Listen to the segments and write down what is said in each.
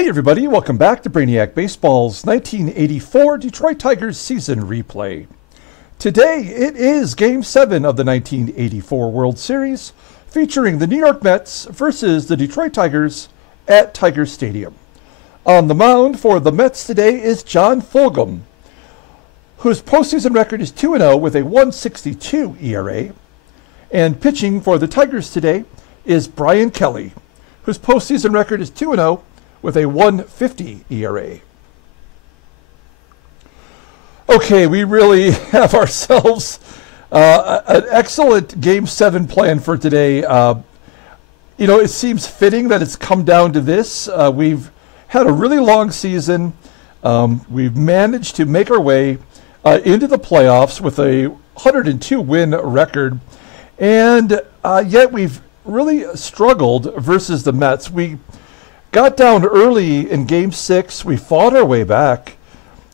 Hey everybody, welcome back to Brainiac Baseball's 1984 Detroit Tigers season replay. Today it is Game 7 of the 1984 World Series, featuring the New York Mets versus the Detroit Tigers at Tiger Stadium. On the mound for the Mets today is John Fulgham, whose postseason record is 2-0 with a 1.62 ERA. And pitching for the Tigers today is Bryan Kelly, whose postseason record is 2-0 with a 1.50 ERA. Okay, we really have ourselves an excellent Game 7 plan for today. You know, it seems fitting that it's come down to this. We've had a really long season. We've managed to make our way into the playoffs with a 102-win record, and yet we've really struggled versus the Mets. We got down early in Game 6. We fought our way back,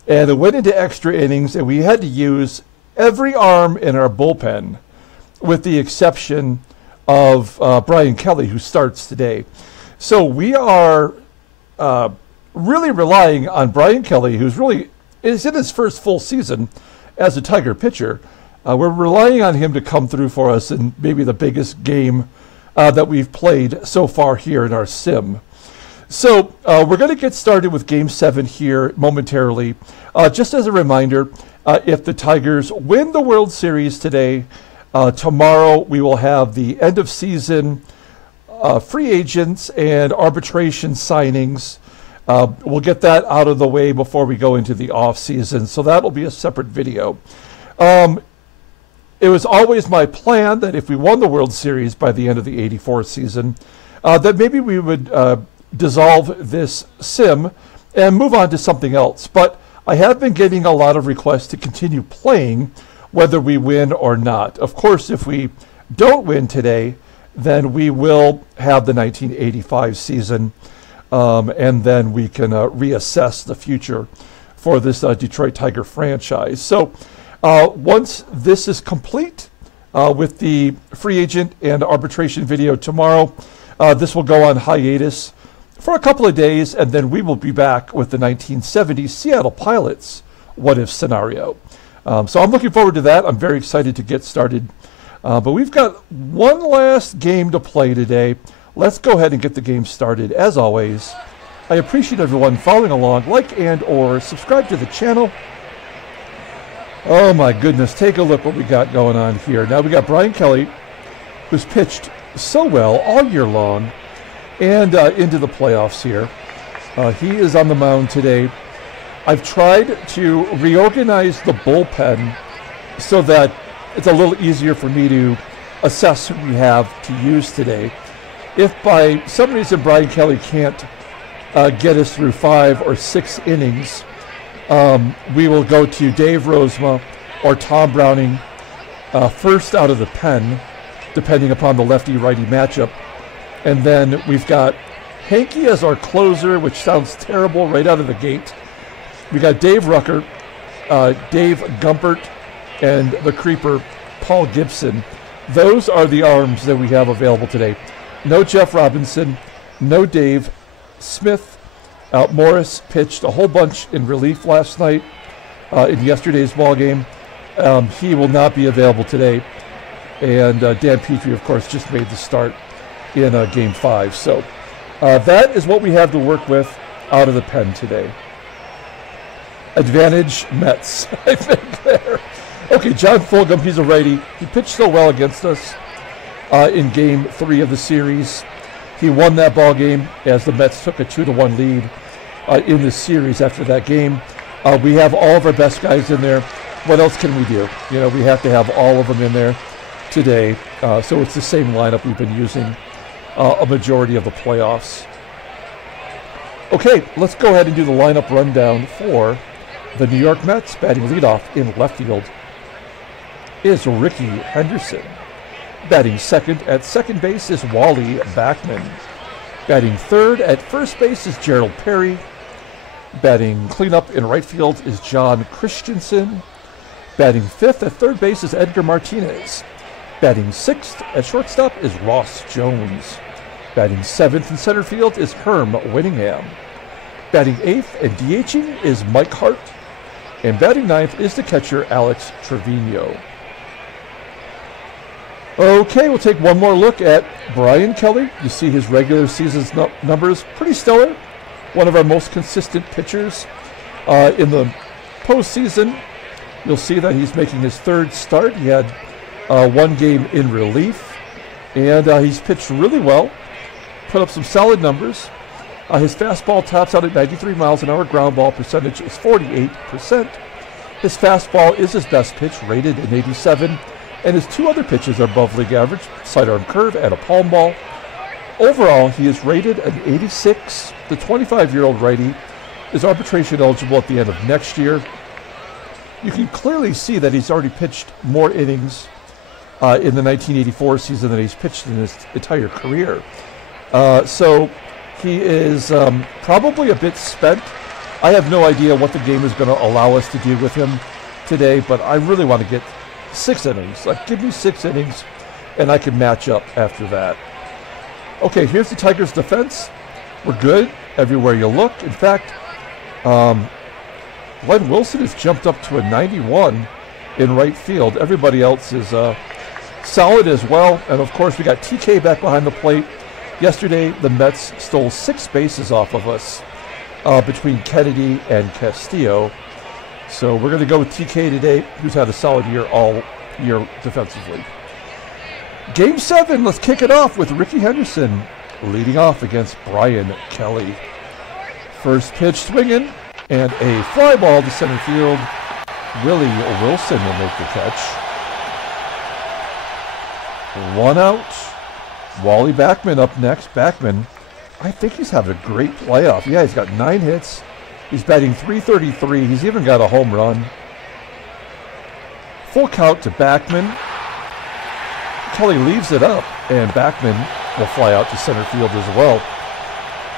and it went into extra innings, and we had to use every arm in our bullpen, with the exception of Bryan Kelly, who starts today. So we are really relying on Bryan Kelly, who's really is in his first full season as a Tiger pitcher. We're relying on him to come through for us in maybe the biggest game that we've played so far here in our sim. So we're going to get started with Game 7 here momentarily. Just as a reminder, if the Tigers win the World Series today, tomorrow we will have the end of season free agents and arbitration signings. We'll get that out of the way before we go into the off season, so that will be a separate video. It was always my plan that if we won the World Series by the end of the '84 season, that maybe we would dissolve this sim and move on to something else. But I have been getting a lot of requests to continue playing whether we win or not. Of course, if we don't win today, then we will have the 1985 season, and then we can reassess the future for this Detroit Tiger franchise. So once this is complete with the free agent and arbitration video tomorrow, this will go on hiatus for a couple of days, and then we will be back with the 1970 Seattle Pilots what-if scenario. So I'm looking forward to that. I'm very excited to get started. But we've got one last game to play today. Let's go ahead and get the game started. As always, I appreciate everyone following along. Like and or subscribe to the channel. Oh my goodness, take a look what we got going on here. Now we got Bryan Kelly, who's pitched so well all year long, and into the playoffs here. He is on the mound today. I've tried to reorganize the bullpen so that it's a little easier for me to assess who we have to use today. If by some reason Bryan Kelly can't get us through 5 or 6 innings, we will go to Dave Rozema or Tom Browning first out of the pen, depending upon the lefty-righty matchup. And then we've got Hanky as our closer, which sounds terrible right out of the gate. We got Dave Rucker, Dave Gumpert, and the creeper, Paul Gibson. Those are the arms that we have available today. No Jeff Robinson, no Dave Smith. Morris pitched a whole bunch in relief last night in yesterday's ball game. He will not be available today. And Dan Petrie, of course, just made the start in Game 5. So that is what we have to work with out of the pen today. Advantage Mets, I think, there. Okay, John Fulgham, he's a righty. He pitched so well against us in Game 3 of the series. He won that ball game as the Mets took a 2-1 lead in the series after that game. We have all of our best guys in there. What else can we do? You know, we have to have all of them in there today. So it's the same lineup we've been using a majority of the playoffs. Okay, let's go ahead and do the lineup rundown for the New York Mets. Batting leadoff in left field is Rickey Henderson. Batting second at second base is Wally BACKMAN. Batting third at first base is Gerald Perry. Batting cleanup in right field is John Christensen. Batting fifth at third base is Edgar Martinez. Batting sixth at shortstop is Ross Jones. Batting seventh in center field is Herm Winningham. Batting eighth and DHing is Mike Hart. And batting ninth is the catcher, Alex Trevino. Okay, we'll take one more look at Bryan Kelly. You see his regular season's numbers, pretty stellar. One of our most consistent pitchers. In the postseason, you'll see that he's making his third start. He had one game in relief, and he's pitched really well, put up some solid numbers. His fastball tops out at 93 miles an hour. Ground ball percentage is 48%. His fastball is his best pitch, rated an 87, and his two other pitches are above league average, sidearm curve and a palm ball. Overall, he is rated an 86. The 25-year-old righty is arbitration eligible at the end of next year. You can clearly see that he's already pitched more innings in the 1984 season than he's pitched in his entire career. So he is probably a bit spent. I have no idea what the game is going to allow us to do with him today, but I really want to get 6 innings. Like, give me 6 innings, and I can match up after that. Okay, here's the Tigers' defense. We're good everywhere you look. In fact, Glenn Wilson has jumped up to a 91 in right field. Everybody else is solid as well. And, of course, we got TK back behind the plate. Yesterday, the Mets stole 6 bases off of us between Kennedy and Castillo. So we're going to go with TK today, who's had a solid year all year defensively. Game 7, let's kick it off with Rickey Henderson leading off against Bryan Kelly. First pitch swinging, and a fly ball to center field. Willie Wilson will make the catch. 1 out. Wally BACKMAN up next. BACKMAN, I think he's having a great playoff. Yeah, he's got 9 hits. He's batting .333. He's even got a home run. Full count to BACKMAN. Kelly leaves it up, and BACKMAN will fly out to center field as well.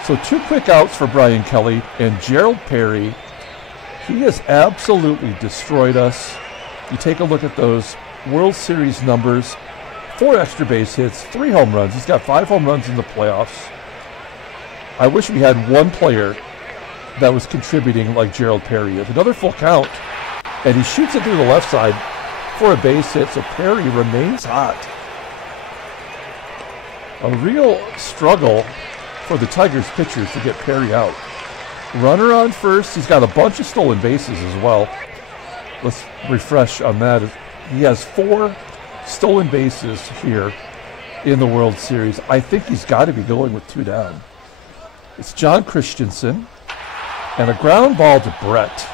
So 2 quick outs for Bryan Kelly, and Gerald Perry, he has absolutely destroyed us. You take a look at those World Series numbers. 4 extra base hits, 3 home runs. He's got 5 home runs in the playoffs. I wish we had one player that was contributing like Gerald Perry is. Another full count, and he shoots it through the left side for a base hit, so Perry remains hot. A real struggle for the Tigers pitchers to get Perry out. Runner on first. He's got a bunch of stolen bases as well. Let's refresh on that. He has 4 stolen bases here in the World Series. I think he's got to be going with 2 down. It's John Christensen, and a ground ball to Brett.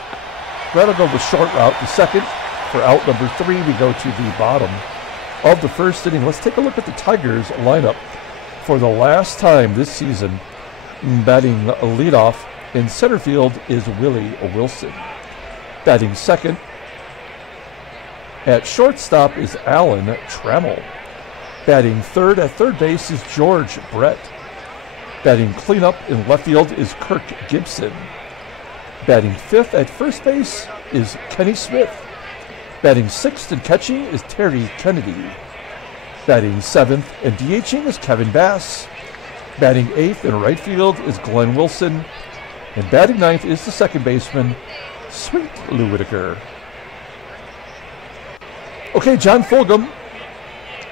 Brett will go the short route to second. For out number 3, we go to the bottom of the first inning. Let's take a look at the Tigers lineup for the last time this season. Batting leadoff in center field is Willie Wilson. Batting second at shortstop is Alan Trammell. Batting third at third base is George Brett. Batting cleanup in left field is Kirk Gibson. Batting fifth at first base is Kenny Smith. Batting sixth and catching is Terry Kennedy. Batting seventh and DHing is Kevin Bass. Batting eighth in right field is Glenn Wilson. And batting ninth is the second baseman, Sweet Lou Whitaker. Okay, John Fulgham,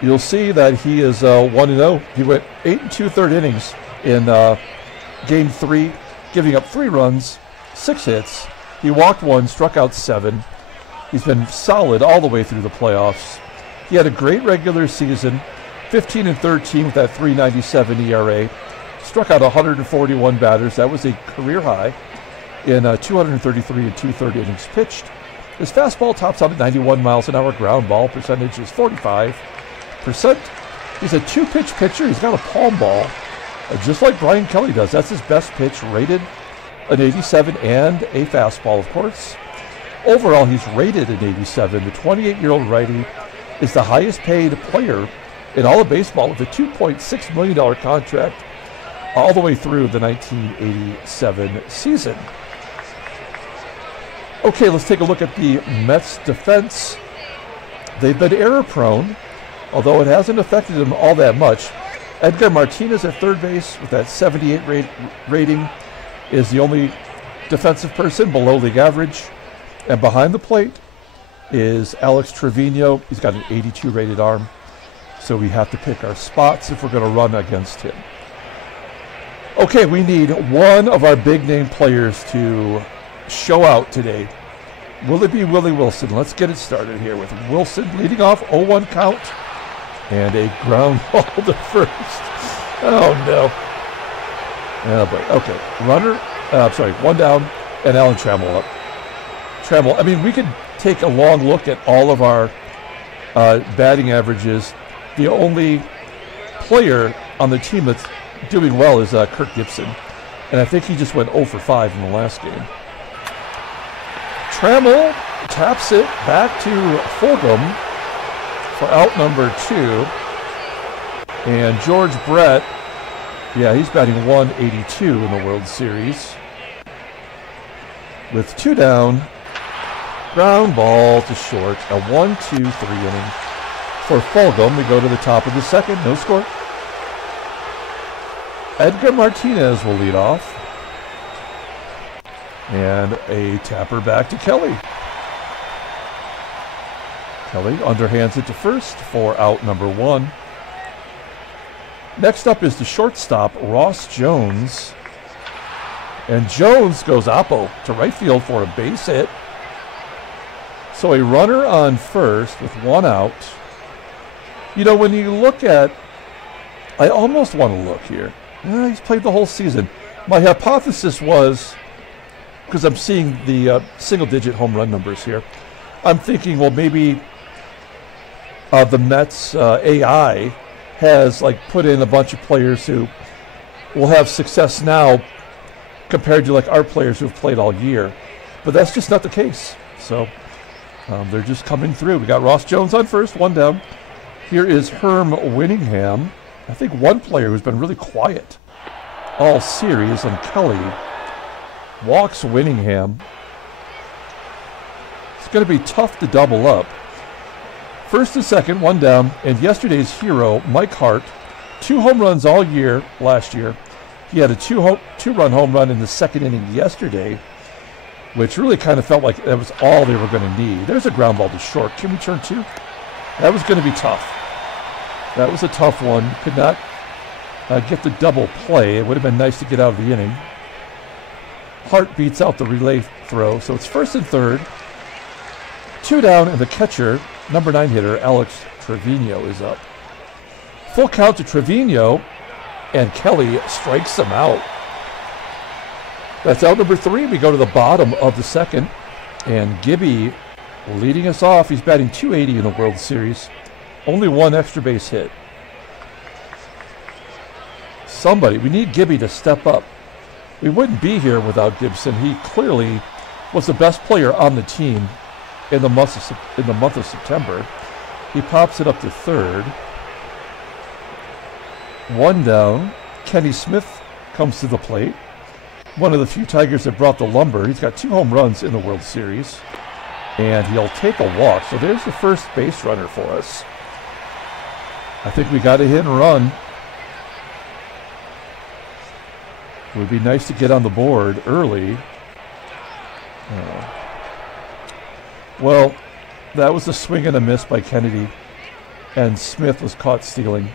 you'll see that he is 1-0. He went 8 2/3 innings in Game 3, giving up 3 runs, 6 hits. He walked 1, struck out 7. He's been solid all the way through the playoffs. He had a great regular season, 15-13 with that .397 ERA. Struck out 141 batters. That was a career high in 233 2/3 innings pitched. His fastball tops out at 91 miles an hour. Ground ball percentage is 45%. He's a 2-pitch pitcher. He's got a palm ball, just like Bryan Kelly does. That's his best pitch, rated an 87, and a fastball, of course. Overall, he's rated an 87. The 28-year-old righty is the highest paid player in all of baseball with a $2.6 million contract all the way through the 1987 season. Okay, let's take a look at the Mets defense. They've been error prone, although it hasn't affected them all that much. Edgar Martinez at third base with that 78 rating is the only defensive person below league average. And behind the plate is Alex Trevino. He's got an 82 rated arm. So we have to pick our spots if we're going to run against him. Okay, we need one of our big name players to show out today. Will it be Willie Wilson? Let's get it started here with Wilson leading off, 0-1 count, and a ground ball to first. Oh no. Oh boy. Okay, runner, one down, and Alan Trammell up. Trammell, I mean, we could take a long look at all of our batting averages. The only player on the team that's doing well is Kirk GIBSON, and I think he just went 0 for 5 in the last game. Trammell taps it back to Fulgham for out number 2, and George Brett, yeah, he's batting 182 in the World Series. With 2 down, ground ball to short, a 1-2-3 inning. For Fulgham, we go to the top of the second, no score. Edgar Martinez will lead off. And a tapper back to Kelly. Kelly underhands it to first for out number 1. Next up is the shortstop, Ross Jones. And Jones goes oppo to right field for a base hit. So a runner on first with 1 out. You know, when you look at, I almost want to look here. He's played the whole season. My hypothesis was, because I'm seeing the single-digit home run numbers here, I'm thinking, well, maybe the Mets AI has like put in a bunch of players who will have success now compared to like our players who've played all year. But that's just not the case. So they're just coming through. We got Ross Jones on first, 1 down. Here is Herm Winningham. I think one player who's been really quiet all series, and Kelly walks Winningham. It's going to be tough to double up. First and second, 1 down, and yesterday's hero, Mike Hart, 2 home runs all year last year. He had a 2-run home run in the second inning yesterday, which really kind of felt like that was all they were going to need. There's a ground ball to short. Can we turn 2? That was going to be tough. That was a tough one. Could not get the double play. It would have been nice to get out of the inning. Hart beats out the relay throw, so it's first and third. 2 down, and the catcher, number 9 hitter, Alex Trevino, is up. Full count to Trevino, and Kelly strikes him out. That's out number 3. We go to the bottom of the second, and Gibby leading us off. He's batting .280 in the World Series. Only 1 extra base hit. Somebody, we need Gibby to step up. We wouldn't be here without GIBSON. He clearly was the best player on the team in the month of September. He pops it up to third. 1 down. Kenny Smith comes to the plate. One of the few Tigers that brought the lumber. He's got 2 home runs in the World Series. And he'll take a walk. So there's the first base runner for us. I think we got a hit and run. It would be nice to get on the board early. Well, that was a swing and a miss by Kennedy, and Smith was caught stealing.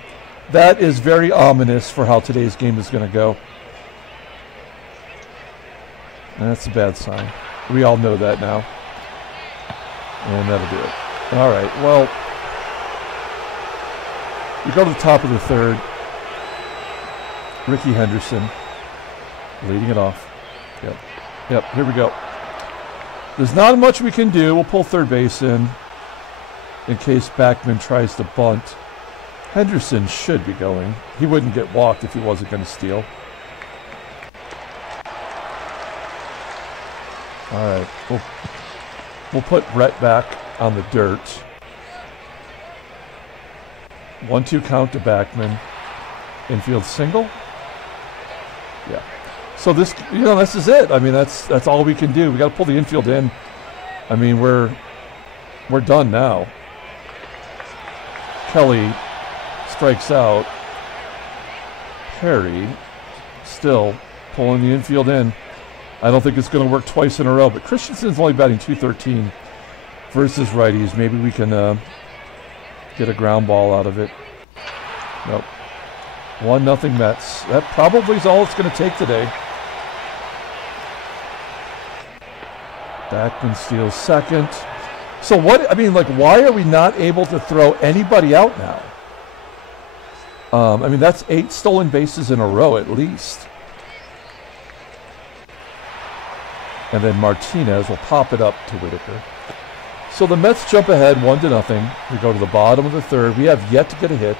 That is very ominous for how today's game is going to go. That's a bad sign. We all know that now. And that'll do it. All right, well, we go to the top of the third. Rickey Henderson leading it off. Yep, here we go. There's not much we can do. We'll pull third base in case BACKMAN tries to bunt. Henderson should be going. He wouldn't get walked if he wasn't going to steal. All right, we'll put Brett back on the dirt. 1-2 count to BACKMAN. Infield single. Yeah. So this, this is it. I mean, that's all we can do. We got to pull the infield in. I mean, we're done now. Kelly strikes out. Perry still pulling the infield in. I don't think it's going to work twice in a row, but Christensen's only batting .213 versus righties. Maybe we can get a ground ball out of it. Nope. 1-0 Mets. That probably is all it's going to take today. BACKMAN steals second. So what, I mean, like, why are we not able to throw anybody out now? I mean, that's 8 stolen bases in a row at least. And then Martinez will pop it up to Whitaker. So the Mets jump ahead 1-0. We go to the bottom of the third. We have yet to get a hit.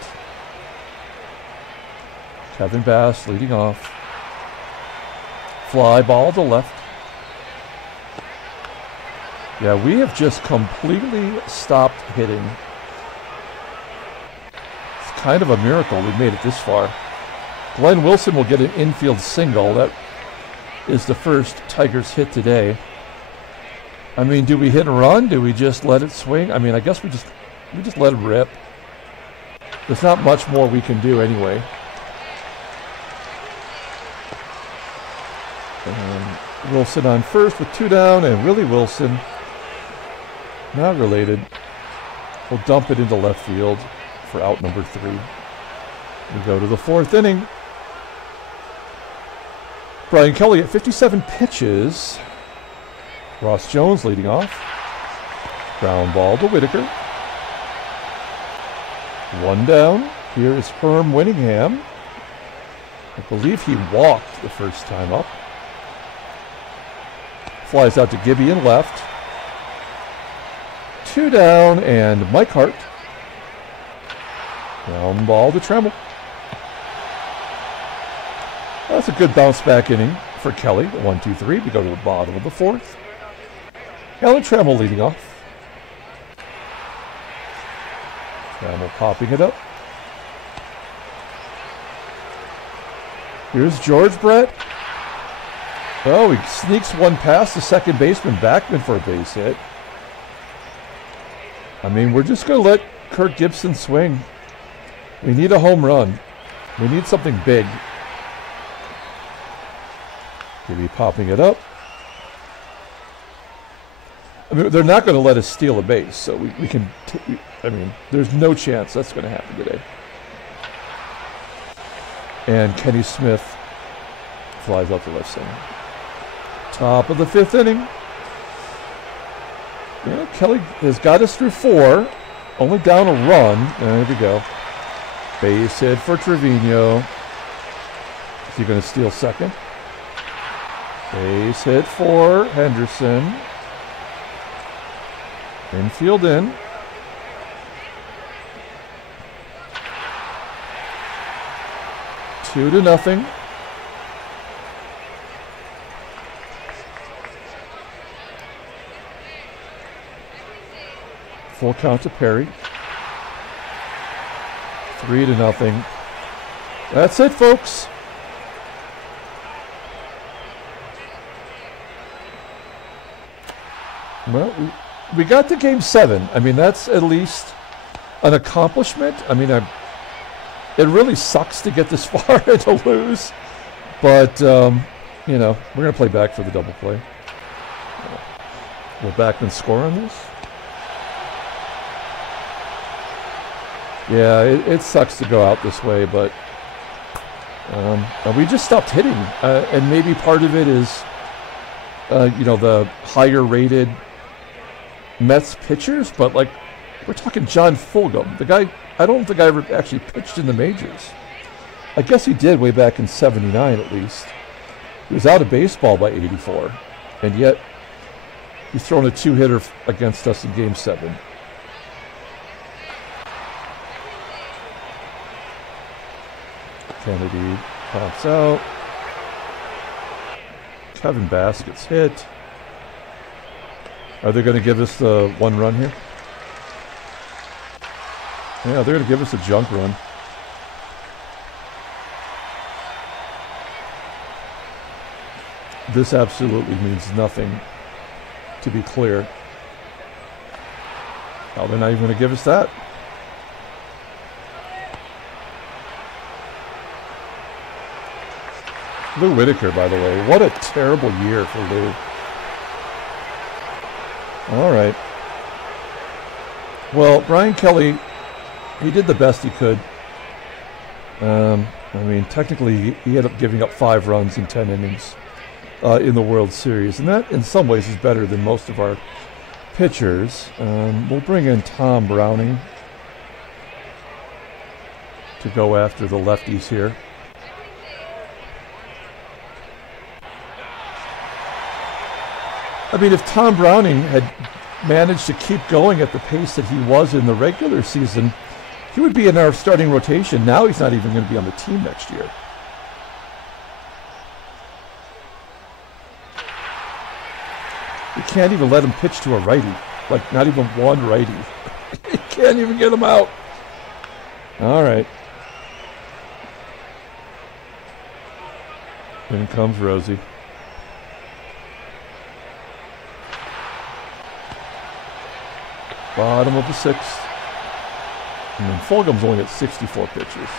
Kevin Bass leading off. Fly ball to left. Yeah, we have just completely stopped hitting. It's kind of a miracle we made it this far. Glenn Wilson will get an infield single. That is the first Tigers hit today. I mean, do we hit and run? Do we just let it swing? I mean, I guess we just let it rip. There's not much more we can do anyway. And Wilson on first with 2 down, and Willie Wilson, not related, will dump it into left field for out number 3. We go to the 4th inning. Brian Kelly at 57 pitches. Ross Jones leading off. Ground ball to Whitaker. 1 down. Here is Herm Winningham. I believe he walked the first time up. Flies out to Gibby in left. 2 down, and Mike Hart. Ground ball to TRAMMELL. That's a good bounce back inning for Kelly. 1-2-3. We go to the bottom of the 4th. Alan TRAMMELL leading off. TRAMMELL popping it up. Here's George Brett. Oh, he sneaks one past the second baseman, BACKMAN, for a base hit. I mean, we're just going to let Kirk GIBSON swing. We need a home run. We need something big. Maybe popping it up. I mean, they're not going to let us steal a base, so we can... I mean, there's no chance that's going to happen today. And Kenny Smith flies out to left center. Top of the 5th inning. Yeah, Kelly has got us through 4. Only down a run. There we go. Base hit for Trevino. Is he going to steal second? Base hit for Henderson. Infield in. Two to nothing. Full count to Perry. 3-0. That's it, folks. Well, we got to Game 7. I mean, that's at least an accomplishment. I mean, it really sucks to get this far and to lose. But, you know, we're going to play back for the double play. Will BACKMAN score on this? Yeah, it sucks to go out this way, but we just stopped hitting. And maybe part of it is, you know, the higher rated Mets pitchers, but like we're talking John Fulgham. The guy, I don't think I ever actually pitched in the majors. I guess he did way back in '79 at least. He was out of baseball by '84, and yet he's thrown a 2-hitter against us in Game 7. Kennedy pops out. Kevin Bass gets hit. Are they going to give us the 1 run here? Yeah, they're going to give us a junk run. This absolutely means nothing, to be clear. Oh, they're not even going to give us that. Lou Whitaker, by the way. What a terrible year for Lou. All right. Well, Brian Kelly, he did the best he could. I mean, technically, he ended up giving up 5 runs in 10 innings in the World Series. And that, in some ways, is better than most of our pitchers. We'll bring in Tom Browning to go after the lefties here. I mean, if Tom Browning had managed to keep going at the pace that he was in the regular season, he would be in our starting rotation. Now he's not even going to be on the team next year. You can't even let him pitch to a righty. Like, not even one righty. You can't even get him out. All right. In comes Rosie. Bottom of the 6th. And then Fulgham's only at 64 pitches.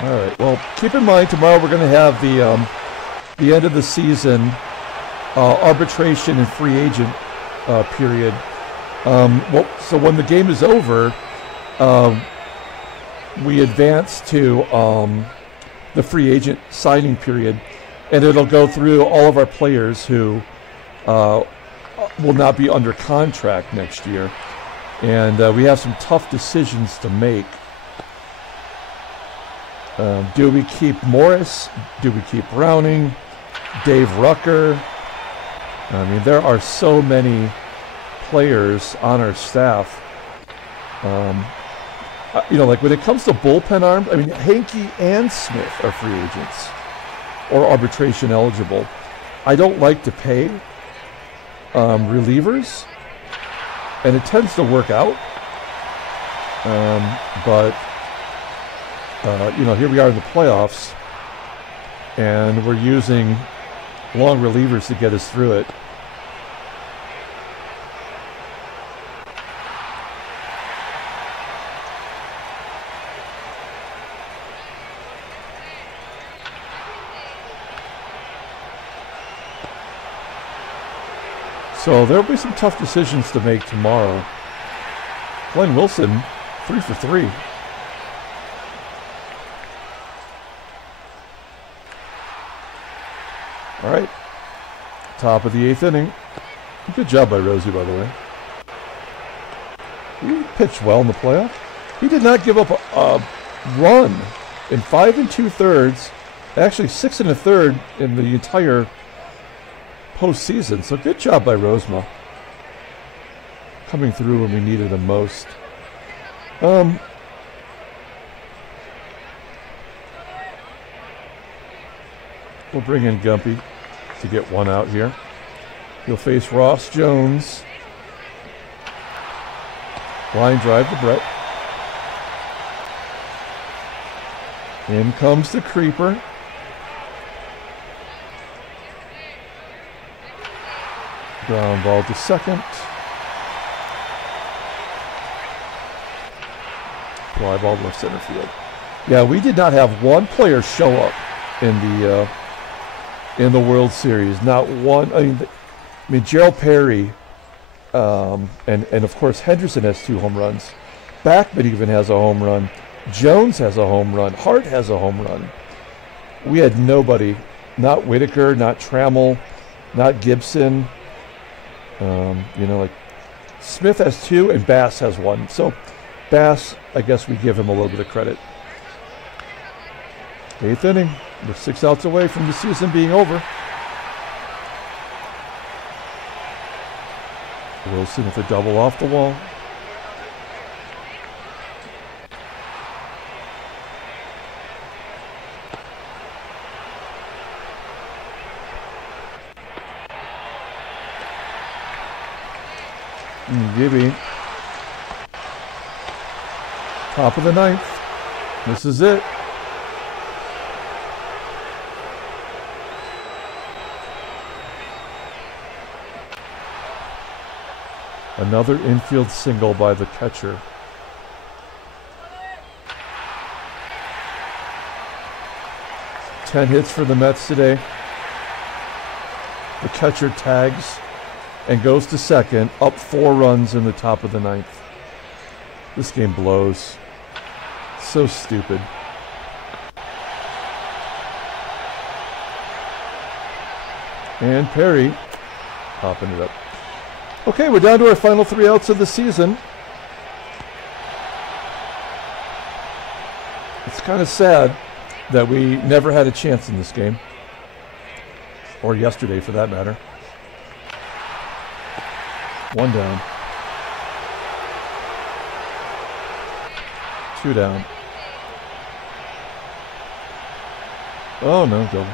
All right. Well, keep in mind tomorrow we're going to have the end of the season arbitration and free agent period. So when the game is over, we advance to the free agent signing period. And it'll go through all of our players who will not be under contract next year. And we have some tough decisions to make. Do we keep Morris? Do we keep Browning? Dave Rucker? I mean, there are so many players on our staff. You know, like when it comes to bullpen arms, I mean, Hankey and Smith are free agents or arbitration eligible. I don't like to pay relievers, and it tends to work out. But you know, here we are in the playoffs, and we're using long relievers to get us through it. So there'll be some tough decisions to make tomorrow. Glenn Wilson, 3 for 3. All right, top of the 8th inning. Good job by Rosie, by the way. He pitched well in the playoff. He did not give up a run in 5 2/3, actually 6 1/3 in the entire postseason. So good job by Rosema, coming through when we needed him most. We'll bring in Gumpy to get one out here. He'll face Ross Jones. Line drive to Brett. In comes the creeper. Ground ball to second. Fly ball left center field. Yeah, we did not have one player show up in the World Series. Not one. I mean Gerald Perry, and of course Henderson has 2 home runs. BACKMAN even has a home run. Jones has a home run. HART has a home run. We had nobody. Not Whitaker. Not TRAMMELL. Not GIBSON. You know, like Smith has 2 and Bass has 1. So Bass, I guess we give him a little bit of credit. 8th inning. We're 6 outs away from the season being over. Wilson with a double off the wall. Gibby. Top of the 9th. This is it. Another infield single by the catcher. 10 hits for the Mets today. The catcher tags and goes to second, up 4 runs in the top of the 9th. This game blows. So stupid. And Perry popping it up. Okay, we're down to our final 3 outs of the season. It's kind of sad that we never had a chance in this game. Or yesterday, for that matter. 1 down. 2 down. Oh, no, double.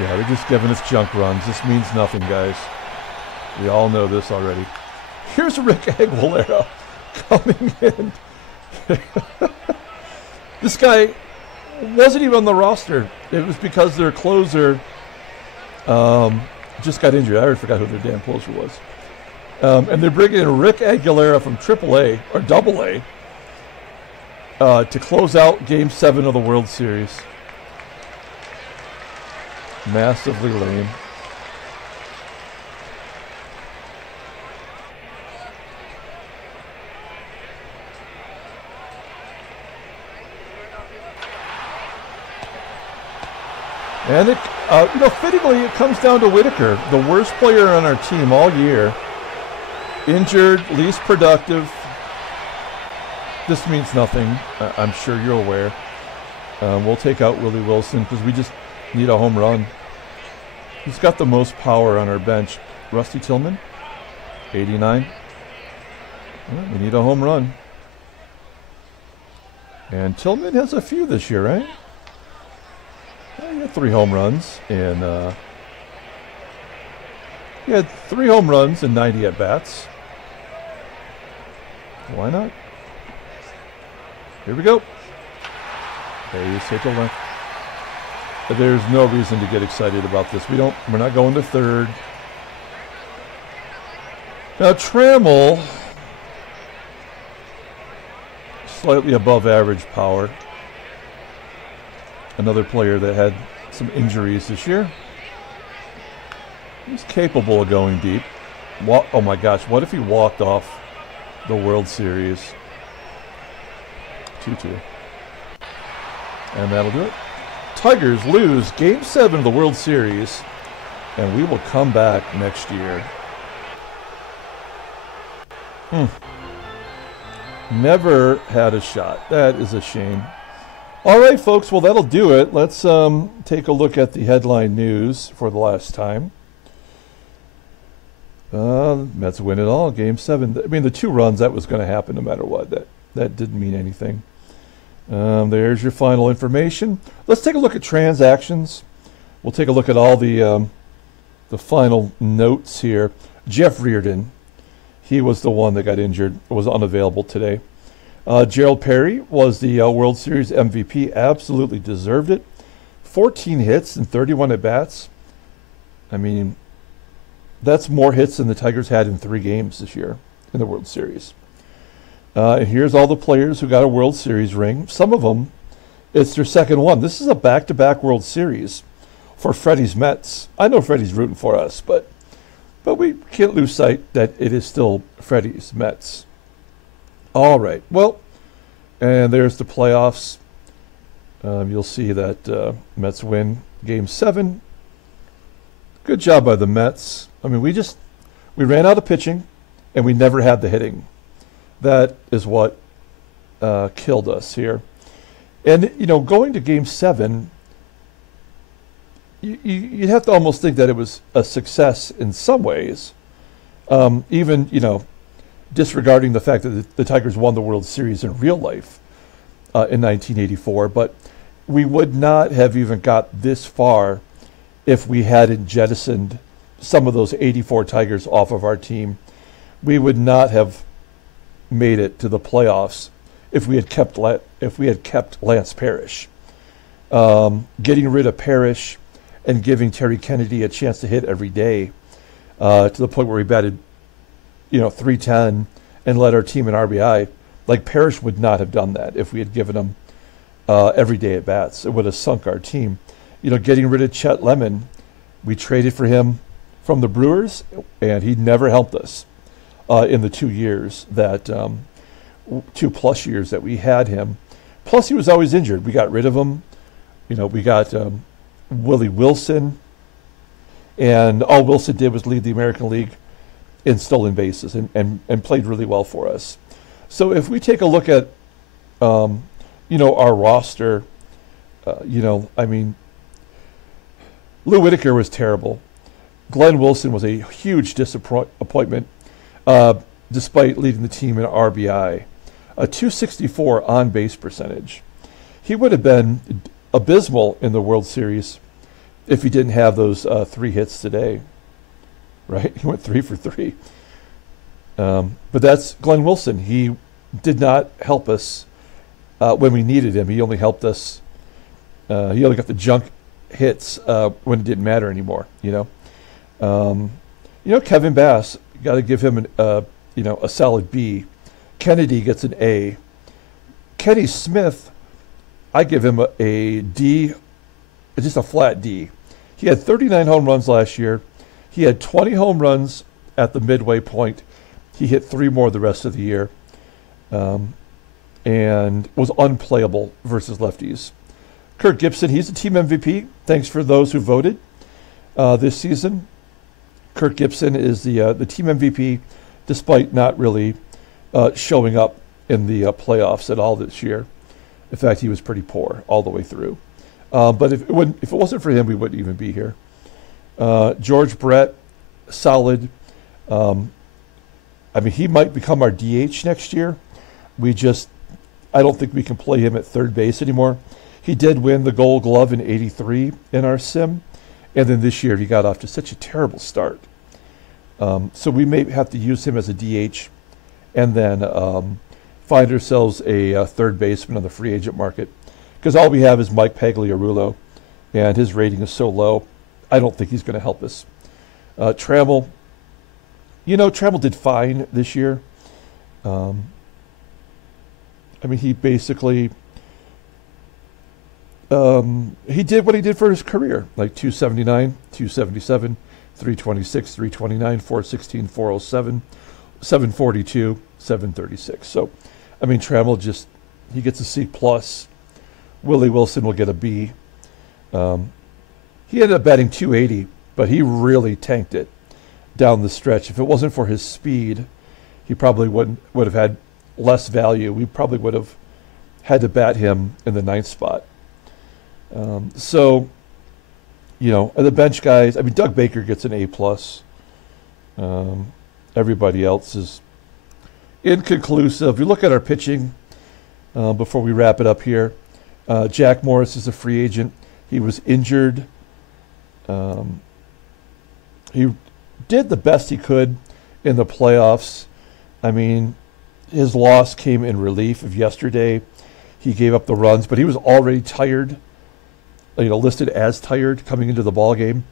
Yeah, they're just giving us junk runs. This means nothing, guys. We all know this already. Here's Rick Aguilera coming in. This guy wasn't even on the roster. It was because their closer just got injured. I already forgot who their damn closer was. And they're bringing in Rick Aguilera from AAA, or AA, to close out Game 7 of the World Series. Massively lame. And it, fittingly, it comes down to Whitaker, the worst player on our team all year. Injured, least productive. This means nothing. I'm sure you're aware. We'll take out Willie Wilson because we just need a home run. Who's got the most power on our bench? Rusty Tillman, 89. Well, we need a home run. And Tillman has a few this year, right? Well, he had 3 home runs and he had 3 home runs and 90 at bats. Why not? Here we go. Base hit to left. There's no reason to get excited about this. We're not going to third. Now Trammell, slightly above average power. Another player that had some injuries this year. He's capable of going deep. Oh my gosh, what if he walked off the World Series? 2-2. And that'll do it. Tigers lose Game 7 of the World Series, and we will come back next year. Never had a shot. That is a shame. All right, folks. Well, that'll do it. Let's take a look at the headline news for the last time. Mets win it all. Game 7. I mean, the 2 runs, that was going to happen no matter what. That didn't mean anything. There's your final information. Let's take a look at transactions. We'll take a look at all the final notes here. Jeff Reardon, he was the one that got injured, was unavailable today. Gerald Perry was the World Series MVP, absolutely deserved it. 14 hits and 31 at-bats. I mean, that's more hits than the Tigers had in 3 games this year in the World Series. And here's all the players who got a World Series ring. Some of them, it's their second one. This is a back-to-back World Series for Freddie's Mets. I know Freddie's rooting for us, but we can't lose sight that it is still Freddie's Mets. All right. Well, and there's the playoffs. You'll see that Mets win Game 7. Good job by the Mets. I mean, we ran out of pitching, and we never had the hitting. That is what killed us here. And, going to Game 7, you'd have to almost think that it was a success in some ways. Even, disregarding the fact that the Tigers won the World Series in real life in 1984. But we would not have even got this far if we hadn't jettisoned some of those 84 Tigers off of our team. We would not have made it to the playoffs if we had kept Lance Parrish. Getting rid of Parrish and giving Terry Kennedy a chance to hit every day to the point where we batted, .310 and led our team in RBI. Like Parrish would not have done that if we had given him every day at bats. It would have sunk our team. You know, getting rid of Chet Lemon, we traded for him from the Brewers, and he never helped us in the 2 years that 2+ years that we had him. Plus, he was always injured. We got rid of him. You know, we got Willie Wilson, and all Wilson did was lead the American League in stolen bases and played really well for us. So if we take a look at, you know, our roster, you know, I mean, Lou Whitaker was terrible. Glenn Wilson was a huge disappointment, despite leading the team in RBI. A .264 on-base percentage. He would have been abysmal in the World Series if he didn't have those 3 hits today. Right? He went 3 for 3. But that's Glenn Wilson. He did not help us when we needed him. He only helped us. He only got the junk hits when it didn't matter anymore. You know, Kevin Bass, got to give him you know, a solid B. Kennedy gets an A. Kenny Smith, I give him a D, just a flat D. He had 39 home runs last year. He had 20 home runs at the midway point. He hit 3 more the rest of the year, and was unplayable versus lefties. Kirk Gibson, he's the team MVP. Thanks for those who voted this season. Kirk Gibson is the team MVP, despite not really showing up in the playoffs at all this year. In fact, he was pretty poor all the way through. But if it wasn't for him, we wouldn't even be here. George Brett, solid. I mean, he might become our DH next year. I don't think we can play him at third base anymore. He did win the Gold Glove in '83 in our sim, and then this year he got off to such a terrible start. So we may have to use him as a DH, and then find ourselves a third baseman on the free agent market, because all we have is Mike Pagliarulo, and his rating is so low, I don't think he's going to help us. Trammell, you know, Trammell did fine this year. I mean, he basically, he did what he did for his career, like 279, 277, 326, 329, 416, 407, 742, 736. So, I mean, Trammell he gets a C+. Willie Wilson will get a B. He ended up batting 280, but he really tanked it down the stretch. If it wasn't for his speed, he probably would have had less value. We probably would have had to bat him in the 9th spot. So, you know, the bench guys, I mean, Doug Baker gets an A+. Everybody else is inconclusive. You look at our pitching before we wrap it up here. Jack Morris is a free agent. He was injured. He did the best he could in the playoffs. I mean, his loss came in relief of yesterday. He gave up the runs, but he was already tired, you know, listed as tired coming into the ball game,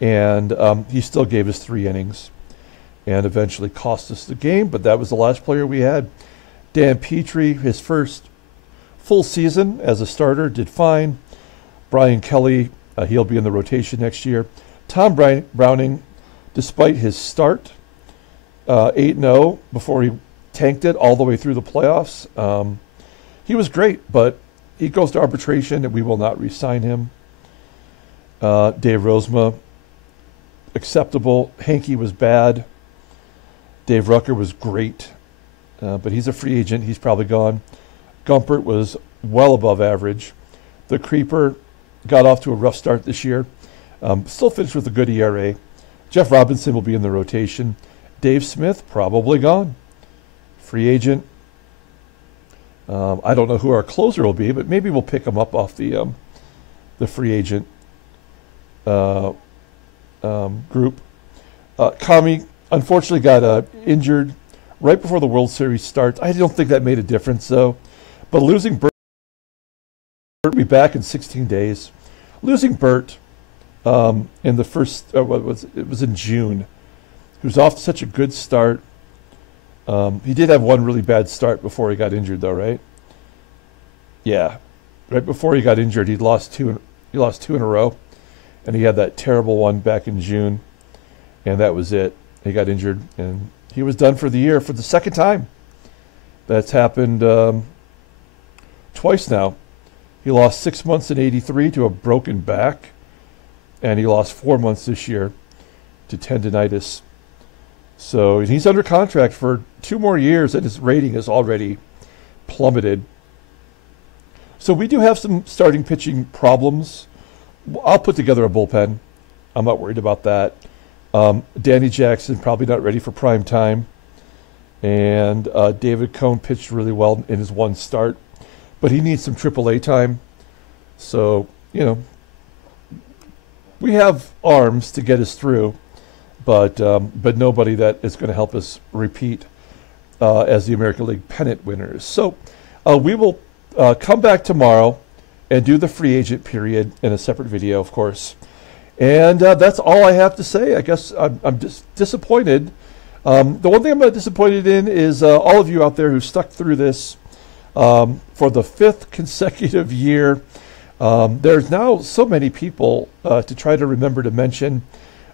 and he still gave us 3 innings and eventually cost us the game, but that was the last player we had. Dan Petrie, his first full season as a starter, did fine. Brian Kelly, he'll be in the rotation next year. Tom Browning, despite his start, 8-0 before he tanked it all the way through the playoffs. He was great, but he goes to arbitration and we will not re-sign him. Dave Rozema, acceptable. Hankey was bad. Dave Rucker was great, but he's a free agent. He's probably gone. Gumpert was well above average. The Creeper got off to a rough start this year. Still finished with a good ERA. Jeff Robinson will be in the rotation. Dave Smith, probably gone. Free agent. I don't know who our closer will be, but maybe we'll pick him up off the free agent group. Kami, unfortunately, got injured right before the World Series starts. I don't think that made a difference, though. But losing Bert will be back in 16 days. Losing Bert in the first, it was in June. He was off to such a good start. He did have one really bad start before he got injured, though, right? Yeah, right before he got injured, he lost two in a row, and he had that terrible one back in June, and that was it. He got injured, and he was done for the year for the second time. That's happened twice now. He lost 6 months in '83 to a broken back, and he lost 4 months this year to tendonitis. So he's under contract for 2 more years, and his rating has already plummeted. So we do have some starting pitching problems. I'll put together a bullpen. I'm not worried about that. Danny Jackson probably not ready for prime time. And David Cone pitched really well in his one start, but he needs some AAA time. So, you know, we have arms to get us through, but nobody that is going to help us repeat as the American League pennant winners. So we will come back tomorrow and do the free agent period in a separate video, of course. And that's all I have to say. I guess I'm just disappointed. The one thing I'm not disappointed in is all of you out there who stuck through this for the 5th consecutive year. There's now so many people to try to remember to mention,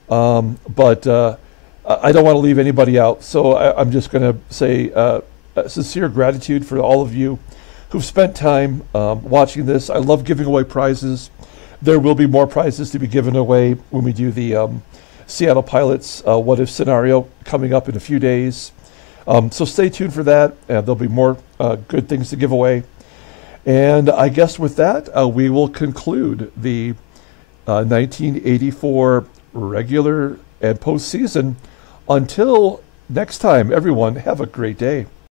but I don't want to leave anybody out. So I'm just going to say sincere gratitude for all of you who've spent time watching this. I love giving away prizes. There will be more prizes to be given away when we do the Seattle Pilots what if scenario coming up in a few days. So stay tuned for that, and there'll be more good things to give away. And I guess with that, we will conclude the 1984 regular and postseason. Until next time, everyone, have a great day.